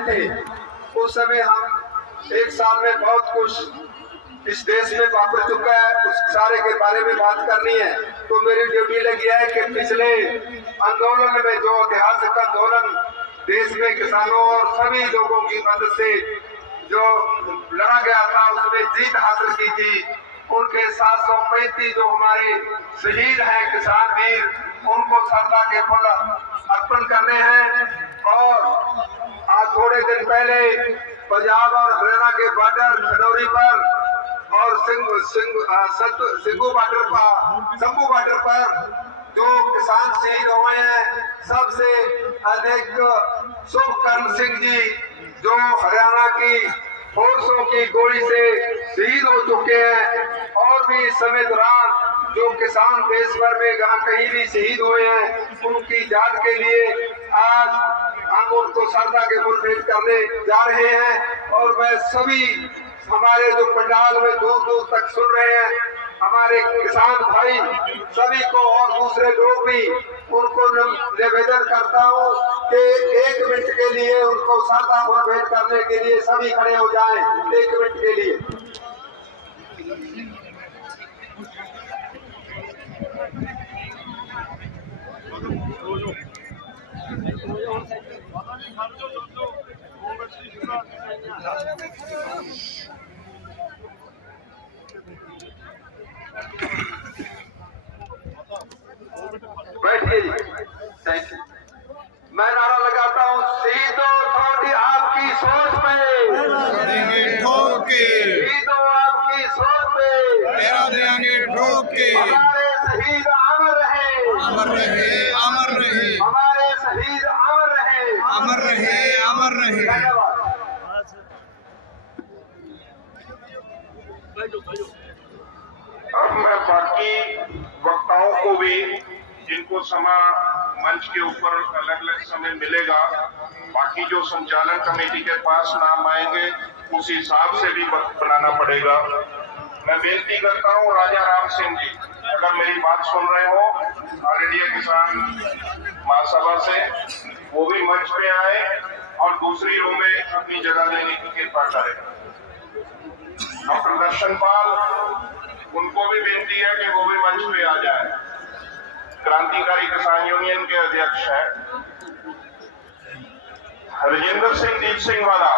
थे, उस समय हम एक साल में बहुत कुछ इस देश में वापर चुका है, उस सारे के बारे में बात करनी है। तो मेरी ड्यूटी लगी है कि पिछले आंदोलन में जो ऐतिहासिक आंदोलन देश में किसानों और सभी लोगों की मदद से जो लड़ा गया था, उसमें जीत हासिल की थी। उनके 735 जो हमारे शहीद हैं किसान वीर, उनको श्रद्धा के फूल अर्पण करने हैं। और आज थोड़े दिन पहले पंजाब और हरियाणा के बॉर्डर खनौरी पर और शंभू बॉर्डर पर जो किसान शहीद हुए हैं, सबसे अधिक शुभकर्म सिंह जी जो हरियाणा की फोर्सों की गोली से शहीद हो चुके हैं, और भी इस समय दौरान जो किसान देश भर में जहाँ कहीं भी शहीद हुए हैं, उनकी याद के लिए आज हम उनको श्रद्धा के फूल भेंट करने जा रहे हैं। और वह सभी हमारे जो पंडाल में दूर दूर तक सुन रहे हैं, हमारे किसान भाई सभी को और दूसरे लोग भी, उनको निवेदन करता हूँ कि 1 मिनट के लिए उनको श्रद्धा फूल भेंट करने के लिए सभी खड़े हो जाएं। 1 मिनट के लिए। बैठिए जी, थैंक यू। मैं नारा लगाता हूँ, शहीदों थोड़ी आपकी सोच पे, शहीदों आपकी सोच पे तेरा देंगे ठोक के। हमारे शहीद अमर रहे, अमर रहे, अमर रहे, हमारे शहीद अमर रहे, अमर रहे, अमर रहे। धन्यवाद। अब मैं बाकी वक्ताओं को भी, जिनको मंच के ऊपर अलग अलग समय मिलेगा, बाकी जो संचालन कमेटी के पास नाम आएंगे उस हिसाब से भी वक्त बनाना पड़ेगा। मैं बेनती करता हूं राजा राम सिंह जी, अगर मेरी बात सुन रहे हो, ऑल इंडिया किसान महासभा से, वो भी मंच पे आए और दूसरी रो में अपनी जगह लेने की कृपा करें। डॉक्टर दर्शन पाल, उनको भी बेनती है कि वो भी मंच पे आ जाए। क्रांतिकारी किसान यूनियन के अध्यक्ष हैं हरजिंदर सिंह दीप सिंह वाला,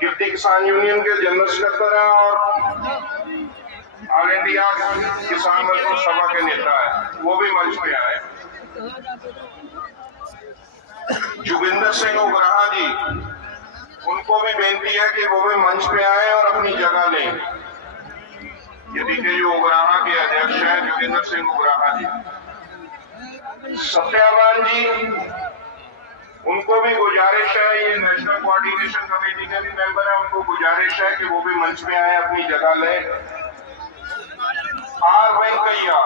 कीर्ति किसान यूनियन के जनरल सेक्रेटरी हैं और ऑल इंडिया किसान मजदूर सभा के नेता हैं, वो भी मंच पे आए। जोगिंदर सिंह उग्राहा जी, उनको भी बेनती है कि वो भी मंच पे आए और अपनी जगह लें। यदि के जो उग्राहा के अध्यक्ष हैं जोगिंदर सिंह उग्राहा जी। सत्यावान जी, उनको भी गुजारिश है, ये नेशनल कोऑर्डिनेशन कमेटी के भी मेंबर है, उनको गुजारिश है कि वो भी मंच पे आए, अपनी जगह लें। आर वेंकैया,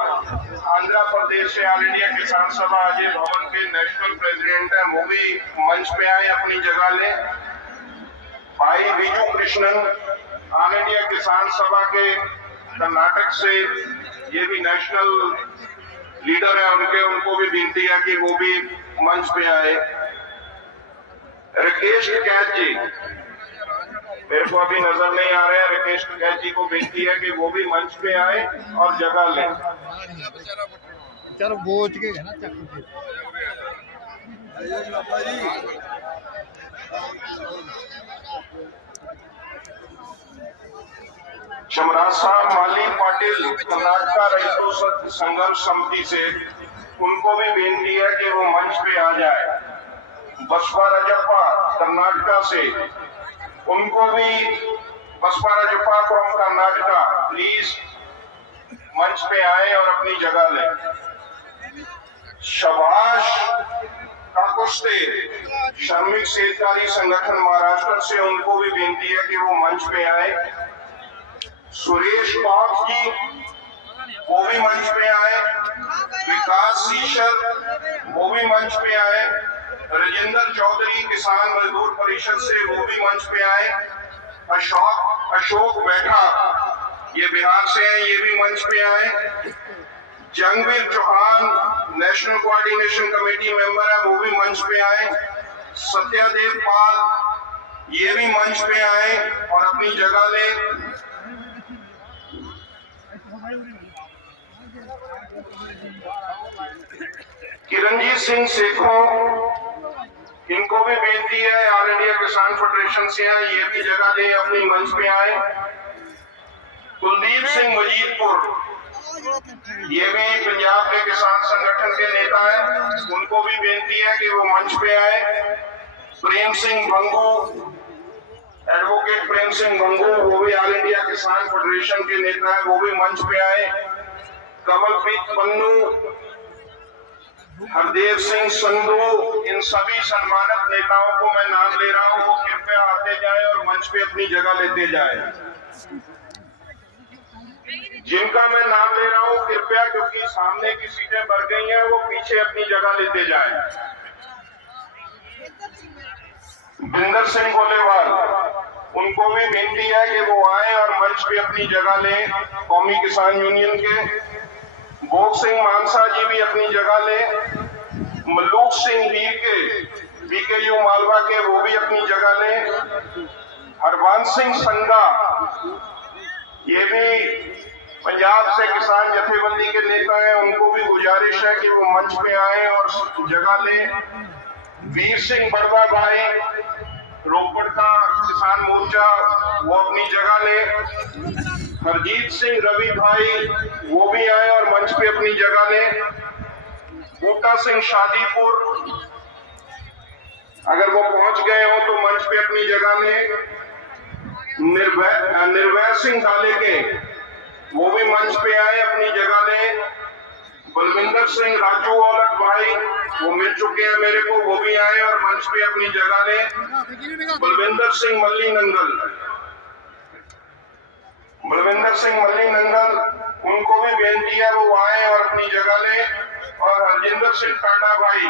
आंध्र प्रदेश से ऑल इंडिया किसान सभा अजय भवन के नेशनल प्रेसिडेंट है, वो भी मंच पे आए, अपनी जगह लें। भाई विजू कृष्णन, ऑल इंडिया किसान सभा के कर्नाटक से, ये भी नेशनल लीडर है उनको भी विनती है कि वो भी मंच पे आए। राकेश टिकैत जी, मेरे को अभी नजर नहीं आ रहे हैं, राकेश टिकैत जी को विनती है कि वो भी मंच पे आए और जगह लें। चलो बोझ के है ना चमरासा माली पाटिल, कर्नाटक रैतू संघर्ष समिति से, उनको भी बेनती है कि वो मंच पे आ जाए। बसपा राजप्पा कर्नाटक से, उनको भी, बसपा राजप्पा फ्रॉम कर्नाटका, प्लीज मंच पे आए और अपनी जगह लें। शबाश काकुस्ते, श्रमिक शेतकारी संगठन महाराष्ट्र से, उनको भी बेनती है कि वो मंच पे आए। सुरेश कौथ जी, वो भी मंच पे आए। विकास शीशर, वो भी मंच पे आए। राजेंद्र चौधरी, किसान मजदूर परिषद से, वो भी मंच पे आए। अशोक बैठा, ये बिहार से हैं, ये भी मंच पे आए। Jangveer Chauhan, national coordination committee member है, वो भी मंच पे आए। सत्यदेव पाल ये भी मंच पे आए और अपनी जगह लें। किरणजीत सिंह सेखों, इनको भी बेनती है, ऑल इंडिया किसान फेडरेशन से है, ये भी जगह दे, अपनी मंच पे आए। कुलदीप सिंह वजीरपुर, ये भी पंजाब के किसान संगठन के नेता हैं, उनको भी बेनती है कि वो मंच पे आए। प्रेम सिंह भंगू, एडवोकेट प्रेम सिंह भंगू, वो भी ऑल इंडिया किसान फेडरेशन के नेता है, वो भी मंच पे आए। कमलप्रीत पन्नू, हरदेव सिंह संधू, इन सभी सम्मानित नेताओं को मैं नाम ले रहा हूं, वो कृपया आते जाएं और मंच पे अपनी जगह लेते जाएं। जिनका मैं नाम ले रहा हूं कृपया, क्योंकि सामने की सीटें भर गई हैं, वो पीछे अपनी जगह लेते जाएं। बिंदर सिंह गोलेवाल, उनको भी बेनती है कि वो आए और मंच पे अपनी जगह लें, कौमी किसान यूनियन के। भोग सिंह मानसा जी भी अपनी जगह लें। मलूक सिंह बीकेयू मालवा के, वो भी अपनी जगह लें। हरवंश सिंह संगा, ये भी पंजाब से किसान जथेबंदी के नेता हैं, उनको भी गुजारिश है कि वो मंच पे आए और जगह लें। वीर सिंह बड़वा भाई, रोपड़ का किसान मोर्चा, वो अपनी जगह ले। हरजीत सिंह रवि भाई, वो भी आए और मंच पे अपनी जगह ले। बूटा सिंह शादीपुर, अगर वो पहुंच गए हो तो मंच पे अपनी जगह ले। निर्भय सिंह डाले के, वो भी मंच पे आए, अपनी जगह ले। बलविंदर सिंह राजू औलख भाई, वो मिल चुके हैं मेरे को, वो भी आए और मंच पे अपनी जगह ले। बलविंदर सिंह मल्ली नंगल, उनको भी बेनती है वो आए और अपनी जगह ले। और हरजिंदर सिंह टांडा भाई,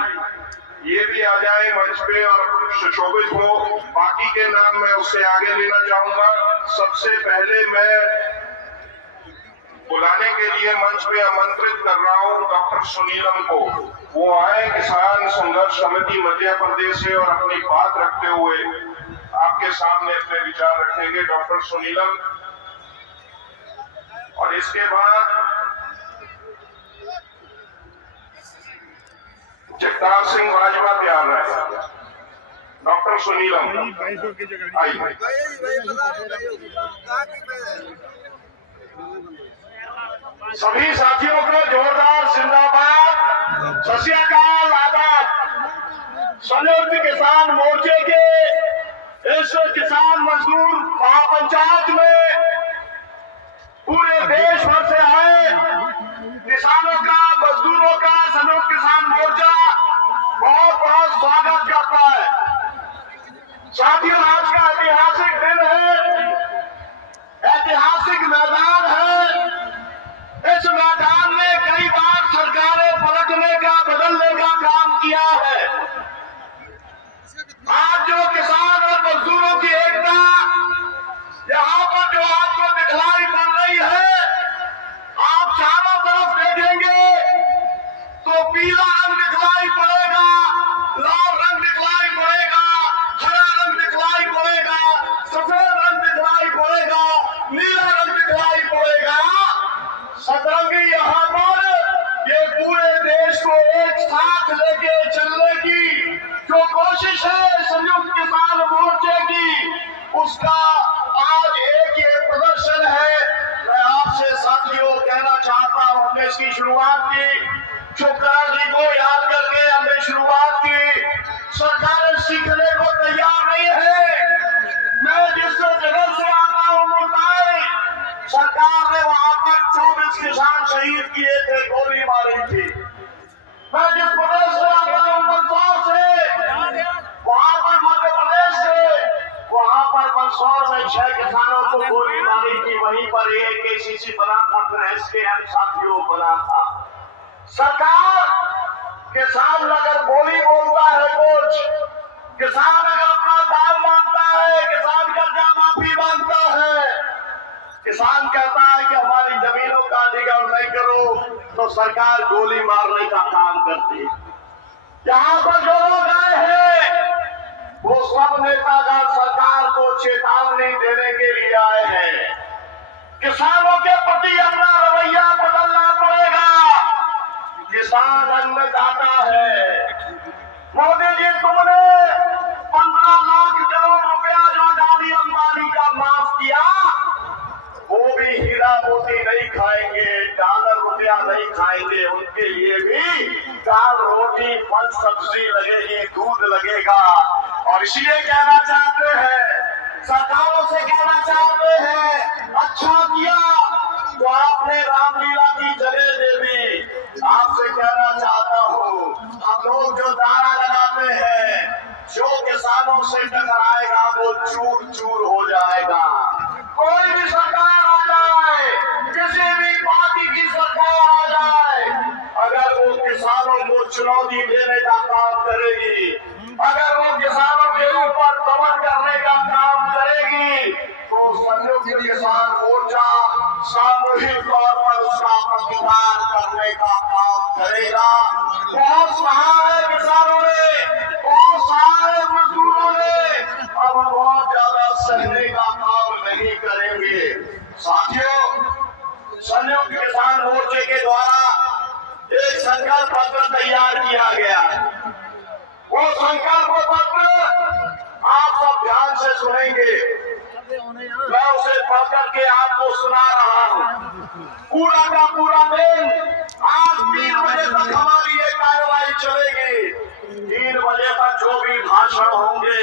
ये भी आ जाए मंच पे और सुशोभित हो। बाकी के नाम मैं उससे आगे लेना चाहूंगा। सबसे पहले मैं बुलाने के लिए मंच पे आमंत्रित कर रहा हूं डॉक्टर सुनीलम को, वो आए किसान संघर्ष समिति मध्य प्रदेश से और अपनी बात रखते हुए आपके सामने अपने विचार रखेंगे। डॉक्टर सुनीलम, और इसके बाद जगतार सिंह बाजवा तैयार रहे। डॉक्टर सुनीलम आइए। सभी साथियों को जोरदार जिंदाबाद, सत श्री अकाल, आदाब। संयुक्त किसान मोर्चे के इस किसान मजदूर महापंचायत में पूरे देश भर से आए किसानों का, मजदूरों का संयुक्त किसान मोर्चा बहुत बहुत स्वागत करता है। साथियों, आज का ऐतिहासिक दिन है, ऐतिहासिक मैदान है। इस मैदान में कई बार सरकारें पलटने का, बदलने का काम किया है। आज जो किसान और मजदूरों की एकता यहाँ पर जो आपको दिखलाई पड़ रही है, आप चारों तरफ देखेंगे तो पीला रंग दिखलाई पड़ेगा, लाल रंग दिखलाई पड़ेगा, हरा रंग दिखलाई पड़ेगा, सफेद रंग दिखलाई पड़ेगा, नीला रंग दिखलाई पड़ेगा। सतरंगी यहाँ पर ये पूरे देश को एक साथ लेके चलने की जो कोशिश है संयुक्त किसान मोर्चे की, उसका आज एक ये प्रदर्शन है। मैं आपसे साथियों कहना चाहता हूं, हमने इसकी शुरुआत की, शुक्राचार्य जी को याद करके हमने शुरुआत की। सरकारें सीखने को तैयार नहीं है। मैं जिस जगह से आता हूं मुल्ताई, सरकार ने वहां पर 24 किसान शहीद किए थे, गोली मारी थी। मैं जिस प्रदेश से आता हूं मंदसौर से, वहां पर मध्य प्रदेश से, वहां पर मंदसौर में 6 किसानों को गोली मारी थी। वहीं पर एक केसीसी बना था, फिर एसकेएम साथियों बना था। सरकार किसान अगर बोली बोलता है, कुछ किसान अगर अपना दाम मांगता है, किसान कर्जा माफी मांगता है, किसान कहता है कि हमारी जमीनों का अधिग्रहण नहीं करो, तो सरकार गोली मारने का काम करती है। यहाँ पर जो लोग आए हैं वो सब नेतागण सरकार को चेतावनी देने के लिए आए हैं। किसानों के प्रति अपना रवैया बदलना पड़ेगा। किसान अन्नदाता है। मोदी जी, तुमने 15 लाख करोड़ रुपया जो अडानी अंबानी का माफ किया, वो भी हीरा मोती नहीं खाएंगे, डॉलर रुपया नहीं खाएंगे। उनके लिए भी दाल रोटी फल सब्जी लगेगी, दूध लगेगा। और इसलिए कहना चाहते हैं, सरकारों से कहना चाहते हैं, अच्छा किया तो आपने रामलीला की जगह दे दी। आपसे कहना चाहता हूँ, हम लोग जो नारा लगाते हैं, जो किसानों से टकराएगा वो चूर चूर हो जाएगा। कोई भी सरकार आ जाए, किसी भी पार्टी की सरकार आ जाए, अगर वो किसानों को चुनौती देने का काम करेगी, अगर वो किसानों के ऊपर दमन करने का काम करेगी, तो संयुक्त किसान मोर्चा सामूहिक तौर पर उसका प्रतिकार करने का काम करेगा। बहुत सहा है किसानों ने, बहुत सहा है मजदूरों ने, अब बहुत ज्यादा सहने का काम नहीं करेंगे। साथियों, संयुक्त किसान मोर्चे के द्वारा एक संकल्प पत्र तैयार किया गया। वो संकल्प पत्र आप सब ध्यान से सुनेंगे। मैं उसे पढ़ करके आपको सुना रहा हूँ। पूरा का पूरा दिन आज 3 बजे तक हमारी ये कार्रवाई चलेगी। 3 बजे तक जो भी भाषण होंगे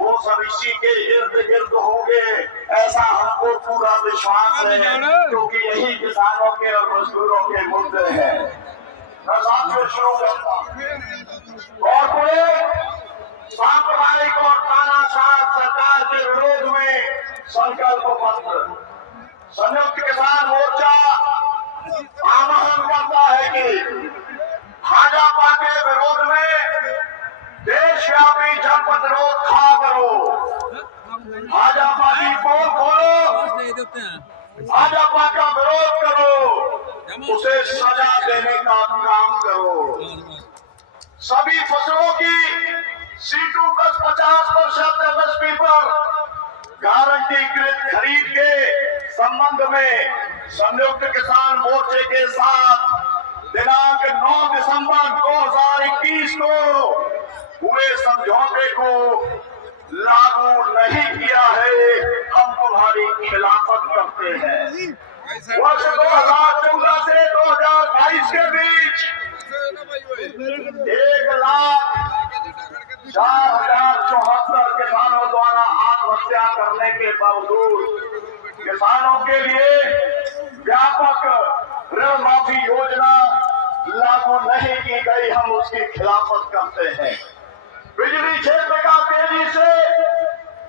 वो सब इसी के इर्द गिर्द होंगे, ऐसा हमको पूरा विश्वास है, क्योंकि यही किसानों के और मजदूरों के मुद्दे हैं। मैं साथियों शुरू करता हूँ। और सांप्रदायिक और तानाशाह सरकार के विरोध में संकल्प पत्र। संयुक्त किसान मोर्चा आह्वान करता है कि भाजपा के विरोध में देशव्यापी जनप्रतिरोध खड़ा करो। भाजपा की पोल खोलो, भाजपा का विरोध करो, उसे सजा देने का काम करो। सभी फसलों की सीटों का 50% एमएसपी पर गारंटीकृत खरीद के संबंध में संयुक्त किसान मोर्चे के साथ दिनांक 9 दिसंबर 2021 को हुए समझौते को लागू नहीं किया है। हम तुम्हारी खिलाफत करते हैं। वर्ष 2014 से 2022 के बीच 1,04,074 किसानों द्वारा आत्महत्या करने के बावजूद किसानों के लिए व्यापक ऋण माफी योजना लागू नहीं की गई। हम उसकी खिलाफत करते हैं। बिजली क्षेत्र का तेजी से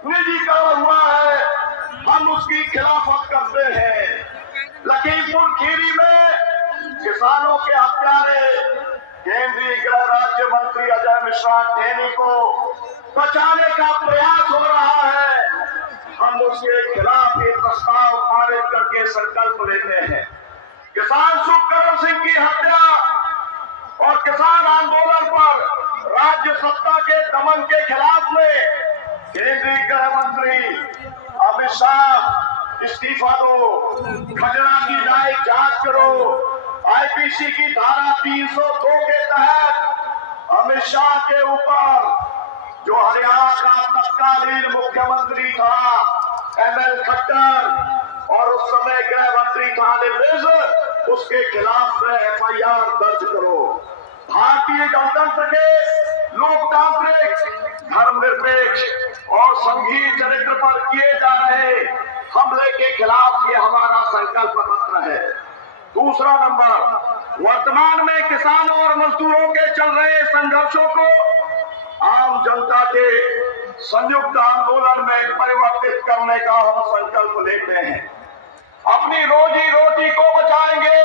निजीकरण हुआ है, हम उसकी खिलाफत करते हैं। लखीमपुर खीरी में किसानों के हत्यारे केंद्रीय गृह राज्य मंत्री अजय मिश्रा टेनी को बचाने का प्रयास हो रहा है। हम उसके खिलाफ ये प्रस्ताव पारित करके संकल्प लेते हैं। किसान सुखकरण सिंह की हत्या और किसान आंदोलन पर राज्य सत्ता के दमन के खिलाफ में केंद्रीय गृह मंत्री अमित शाह इस्तीफा दो, खजना की न्यायिक जांच करो। आईपीसी की धारा 302 के तहत अमित शाह के ऊपर, जो हरियाणा का तत्कालीन मुख्यमंत्री था एमएल खट्टर और उस समय गृह मंत्री था निर्देश, उसके खिलाफ में एफआईआर दर्ज करो। भारतीय गणतंत्र के लोकतांत्रिक, धर्मनिरपेक्ष और संघीय चरित्र पर किए जा रहे हमले के खिलाफ ये हमारा संकल्प पत्र है। दूसरा नंबर, वर्तमान में किसानों और मजदूरों के चल रहे संघर्षों को आम जनता के संयुक्त आंदोलन में परिवर्तित करने का हम संकल्प लेते हैं। अपनी रोजी रोटी को बचाएंगे,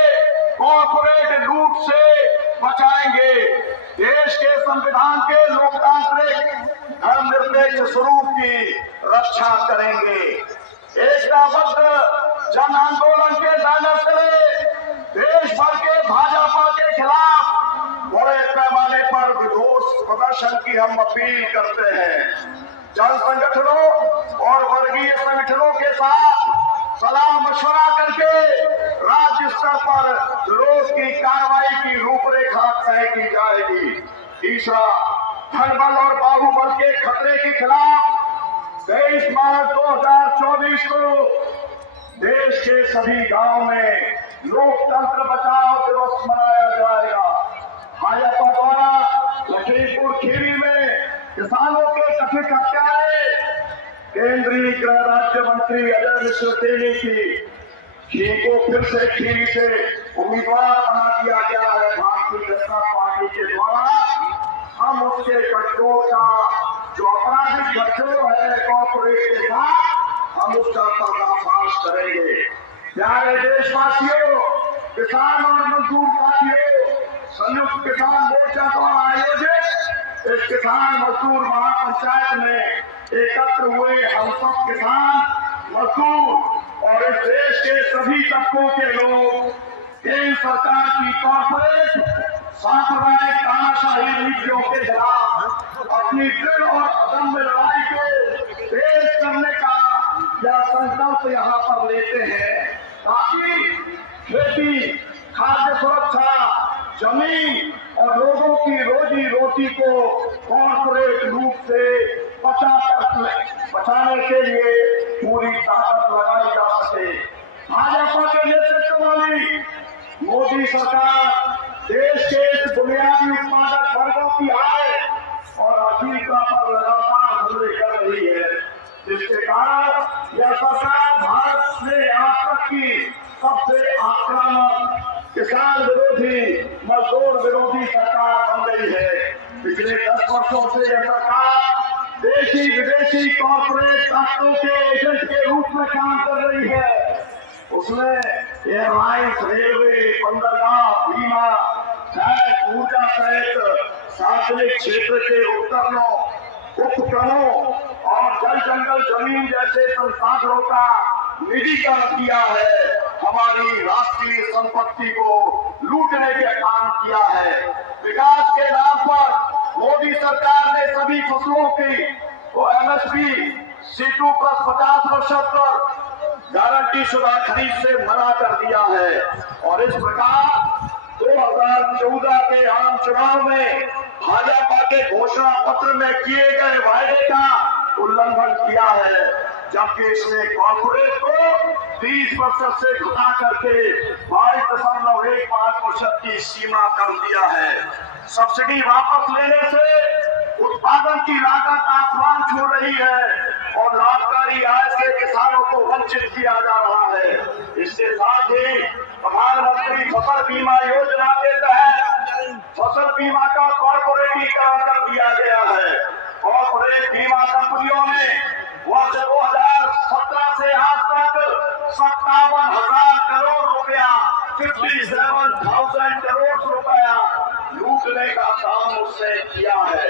कॉर्पोरेट लूट से बचाएंगे, देश के संविधान के लोकतांत्रिक धर्मनिरपेक्ष स्वरूप की रक्षा करेंगे। एकताबद्ध जन आंदोलन के बैनर तले देश भर के भाजपा के खिलाफ बड़े पैमाने जाने पर विरोध प्रदर्शन की हम अपील करते हैं। जन संगठनों और वर्गीय संगठनों के साथ सलाह मशवरा करके राज्य स्तर पर विरोध की कार्रवाई की रूपरेखा तय की जाएगी। तीसरा, धनबल और बाहुबल के खतरे के खिलाफ 23 मार्च 2024 को देश के सभी गांव में लोकतंत्र बचाओ दिवस मनाया जाएगा। भाजपा द्वारा लखीमपुर खीरी में किसानों के कथित हत्यारे केंद्रीय गृह राज्य मंत्री अजय मिश्र तेली की को फिर से खीरी से उम्मीदवार बना दिया गया है भारतीय जनता पार्टी के द्वारा। हम उसके गठजोड़ का जो आपराधिक गठजोड़ है कॉर्पोरेट के साथ, हम उसका पर्दाफाश करेंगे। प्यारे देशवासियों, किसान और मजदूर साथियों, संयुक्त किसान मोर्चा द्वारा आयोजित इस किसान मजदूर महापंचायत में एकत्र हुए हम सब किसान, मजदूर और इस देश के सभी तबकों के लोग केंद्र सरकार की कॉर्पोरेट सांप्रदायिक तानाशाही नीतियों के खिलाफ अपनी दृढ़ और अदम्य लड़ाई को तेज करने का यह संकल्प यहाँ पर लेते हैं, ताकि खेती, खाद्य सुरक्षा, जमीन और लोगों की रोजी रोटी को कॉर्पोरेट रूप से बचाने के लिए पूरी ताकत लगाई जा सके। भाजपा के नेतृत्व वाली मोदी सरकार देश के इस बुनियादी उत्पादक वर्गों की आय और आजीविका पर लगातार हमले कर रही है, जिसके कारण यह सरकार भारत में आज तक की सबसे आक्रामक, किसान विरोधी, मजदूर विरोधी सरकार बन गई है। पिछले 10 वर्षों से यह सरकार देशी विदेशी कॉर्पोरेट ताकतों के एजेंट के रूप में काम कर रही है। उसमें एयरलाइंस, रेलवे, बंदरगाह, बीमा, गैस, ऊर्जा सहित सार्वजनिक क्षेत्र के उपक्रमों और जल जंगल जमीन जैसे संसाधनों का निजीकरण किया है। हमारी राष्ट्रीय संपत्ति को लूटने का काम किया है। विकास के नाम पर मोदी सरकार ने सभी फसलों की एमएसपी C2+50% पर गारंटी शुदा खरीद से मना कर दिया है और इस प्रकार 2014 के आम चुनाव में भाजपा के घोषणा पत्र में किए गए वायदे का उल्लंघन किया है, जबकि इसने कॉर्पोरेट को 30% से घटा करके 22.15% की सीमा कर दिया है। सब्सिडी वापस लेने से उत्पादन की लागत आसमान छू रही है और लाभकारी आय से किसानों को वंचित किया जा रहा है। इसके साथ ही प्रधानमंत्री फसल बीमा योजना के तहत फसल बीमा का कॉर्पोरेटीकरण कर दिया गया है। कॉर्पोरेट बीमा कंपनियों ने वर्ष 2017 से आज तक 57,000 करोड़ रुपया 57,000 करोड़ रुपया लूटने का काम उसने किया है।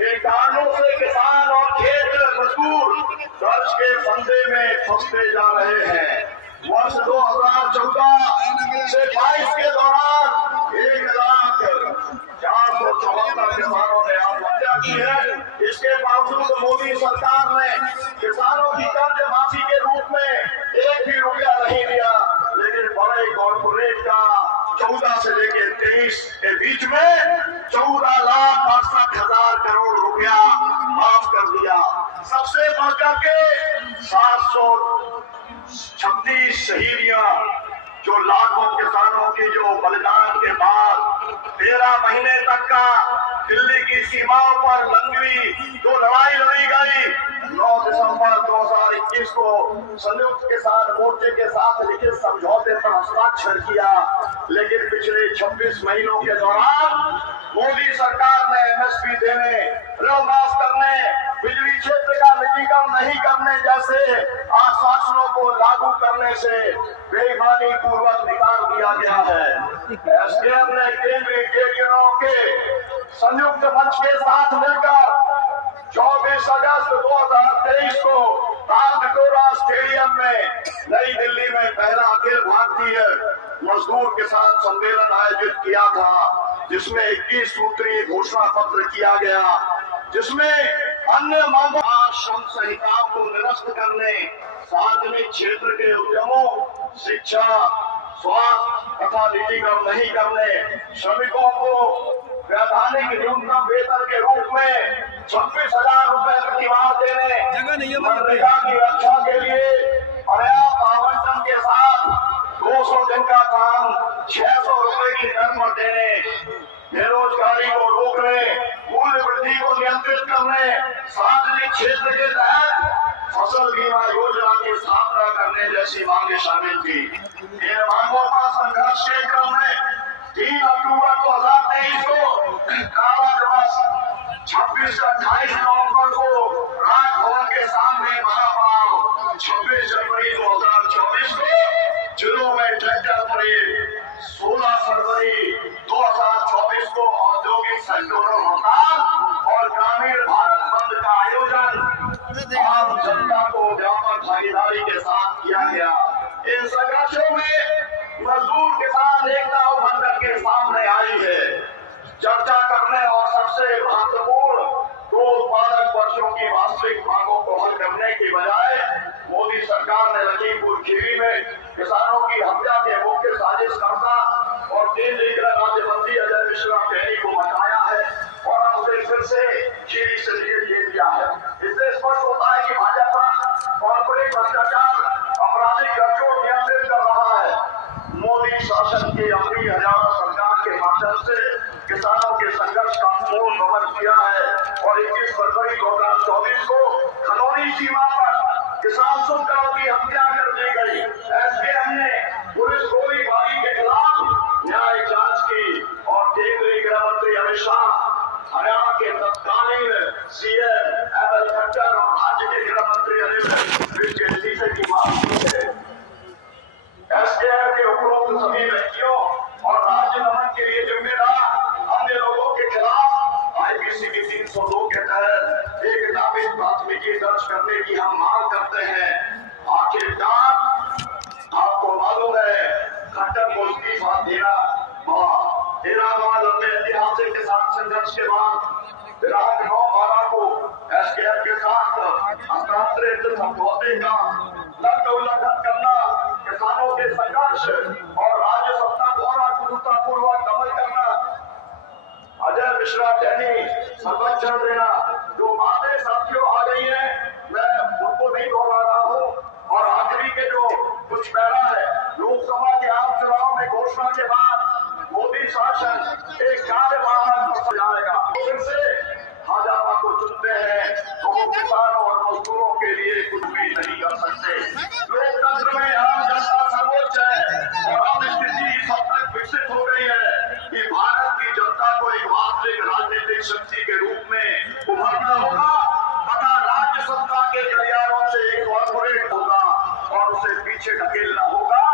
इन कारणों से किसान और खेत मजदूर कर्ज के फंदे में फंसते जा रहे हैं। वर्ष 2014 से 22 के दौरान 1,04,74 किसानों ने आत्महत्या की है। इसके बावजूद मोदी सरकार ने किसानों की कर्ज माफी के रूप में 1 भी रुपया नहीं दिया, लेकिन बड़े कॉर्पोरेट का 14 से लेकर 23 के बीच में 14,62,000 करोड़ रुपया माफ कर दिया। सबसे बढ़कर के 736 शहीदियां, जो लाखों किसानों की जो बलिदान के बाद 13 महीने तक का दिल्ली की सीमाओं पर लंगड़ी जो लड़ाई लड़ी गई, 9 दिसंबर 2021 को संयुक्त किसान मोर्चे के साथ लिखित समझौते पर हस्ताक्षर किया। लेकिन पिछले 26 महीनों के दौरान मोदी सरकार ने एमएसपी देने, ऋण माफ करने, बिजली क्षेत्र का निजीकरण नहीं करने जैसे आश्वासनों को लागू करने से बेईमानी पूर्वक निकाल दिया गया है। एसडीएम ने केंद्रीय जेडीयू के संयुक्त मंच के साथ मिलकर 24 अगस्त 2023 को तालकटोरा स्टेडियम में नई दिल्ली में पहला अखिल भारतीय मजदूर किसान सम्मेलन आयोजित किया था। जिसमें 21 सूत्रीय घोषणा पत्र किया गया, जिसमें अन्य मांगों श्रम संहिता को निरस्त करने, सार्वजनिक क्षेत्र के उद्यमों, शिक्षा, स्वास्थ्य तथा निजीकरण नहीं करने, श्रमिकों को वैधानिक न्यूनतम वेतन के रूप में 26,000 रुपए प्रति माह देने, मनरेगा की रक्षा के लिए पर्याप्त आवंटन के साथ 200 दिन का काम 600 रुपए की दर पर देने, बेरोजगारी को रोकने, मूल्य वृद्धि को नियंत्रित करने, सार्वजनिक क्षेत्र के तहत फसल बीमा योजना की स्थापना करने जैसी मांगे शामिल थी। इन मांगों पर संघर्ष के क्रम में 3 अक्टूबर 2023 को काला दिवस, 26 से 28 नवंबर को राजभवन के सामने महापड़ाव, 26 जनवरी 2024 को जिलों में ट्रैक्टर परेड, 16 फरवरी 2024 को औद्योगिक सेक्टरों हड़ताल और ग्रामीण भारत बंद का आयोजन आम जनता को व्यापक भागीदारी के साथ किया गया। इन संघर्षों में मजदूर किसान एकता उभर करके सामने आई है। चर्चा करने और सबसे महत्वपूर्ण दो उत्पादक वर्षों की वास्तविक मांगों को हल करने की बजाय मोदी सरकार ने लखीमपुर खीरी में किसानों की हत्या के मुख्य साजिशकर्ता और केंद्रीय गृह राज्य मंत्री अजय मिश्रा टेनी को बचाया है और अब उसे फिर से खीरी से ले दिया है। इससे स्पष्ट होता है कि भाजपा कॉर्पोरेट भ्रष्टाचार, आपराधिक गठजोड़ नियंत्रित कर रहा है। मोदी शासन की अपनी हरियाणा सरकार के माध्यम से किसानों के संघर्ष का पूर्ण दमन किया है और 21 फरवरी 2024 को खनौनी सीमा पर किसान सुनकरों की हत्या कर दी गई। एसकेएम ने पुलिस गोलीबारी के खिलाफ न्यायिक जांच की और केंद्रीय गृह मंत्री अमित शाह, हरियाणा के तत्कालीन सीएम एमएल खट्टर और राज्य के गृह मंत्री अनिल विज के इस्तीफे की मांग की है। एसकेएम के उपरोक्त सभी व्यक्तियों और राज्य दमन के लिए जिम्मेदार अन्य लोगों के खिलाफ आईपीसी की 302 के तहत एक नामित प्राथमिकी दर्ज करने की हम मांग करते हैं। आखिरकार आपको मालूम है खट्टर को इस्तीफा देना लंबे ऐतिहासिक किसान संघर्ष के बाद दिनांक 9/12 को एसकेएफ के साथ हस्तांतरित समझौते का उल्लंघन करना, किसानों के संघर्ष और राज्य सत्ता द्वारा क्रूरतापूर्वक दमन करना, अजय मिश्रा टेनी संरक्षण देना, जो बातें साथियों आ गई है मैं उनको नहीं दोहरा रहा हूँ। और आखिरी के जो कुछ पैरा है, लोकसभा के आम चुनाव में घोषणा के बाद मोदी शासन एक कार्यवाहक पर जाएगा। फिर से भाजपा को चुनते हैं तो वो किसानों और मजदूरों के लिए कुछ भी नहीं कर सकते। लोकतंत्र में आम जनता सर्वोच्च है और अब स्थिति इस हद तक विकसित हो गई है कि भारत की जनता को एक वास्तविक राजनीतिक शक्ति के रूप में उभरना होगा तथा राज्य सत्ता के गलियारों से एक कॉर्पोरेट होगा और उसे पीछे ढकेलना होगा।